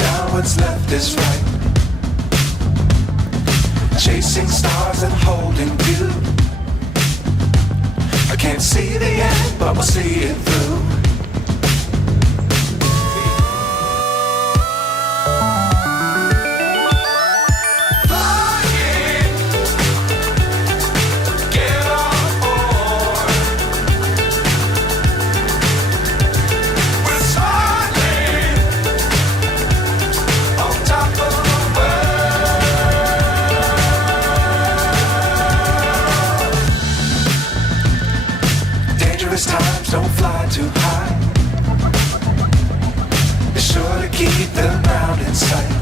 down, what's left is right. Chasing stars and holding you. I can't see the end, but we'll see it through. Times don't fly too high. Be sure to keep the ground in sight.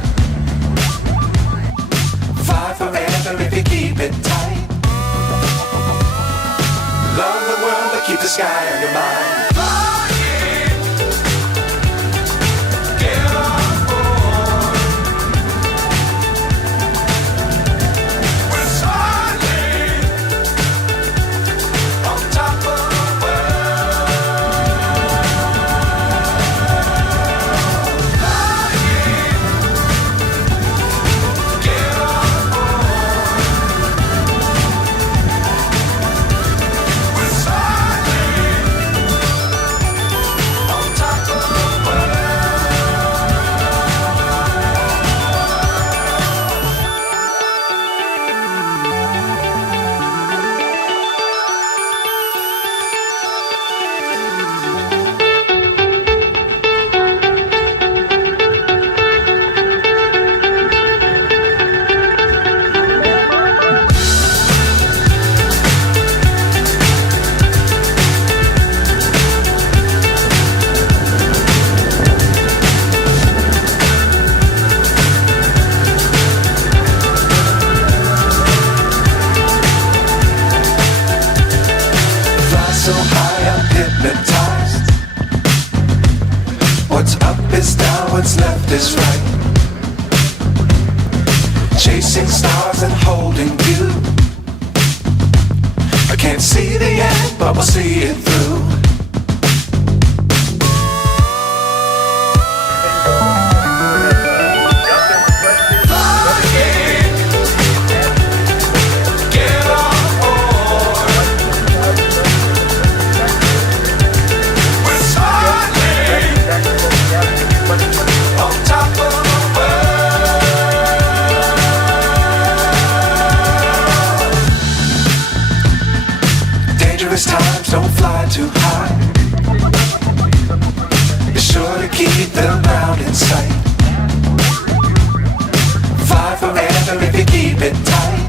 Fly forever if you keep it tight. Love the world but keep the sky on your mind. So high I'm hypnotized. What's up is down, what's left is right. Chasing stars and holding you. I can't see the end, but we'll see it through. Times don't fly too high. Be sure to keep the ground in sight. Fly forever if you keep it tight.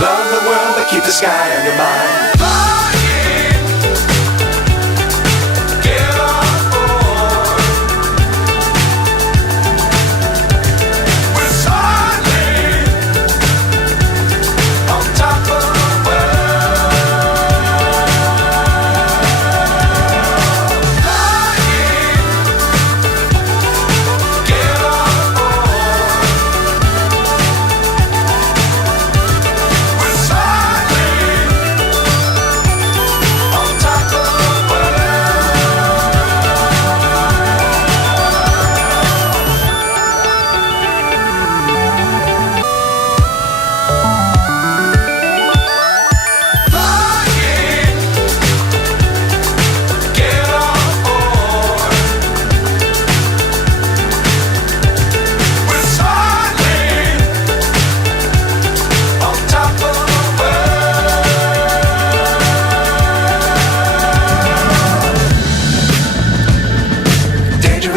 Love the world but keep the sky on your mind.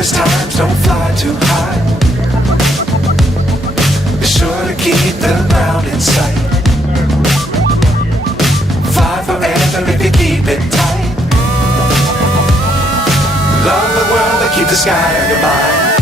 Times don't fly too high. Be sure to keep the ground in sight. Fly forever if you keep it tight. Love the world but keep the sky on your mind.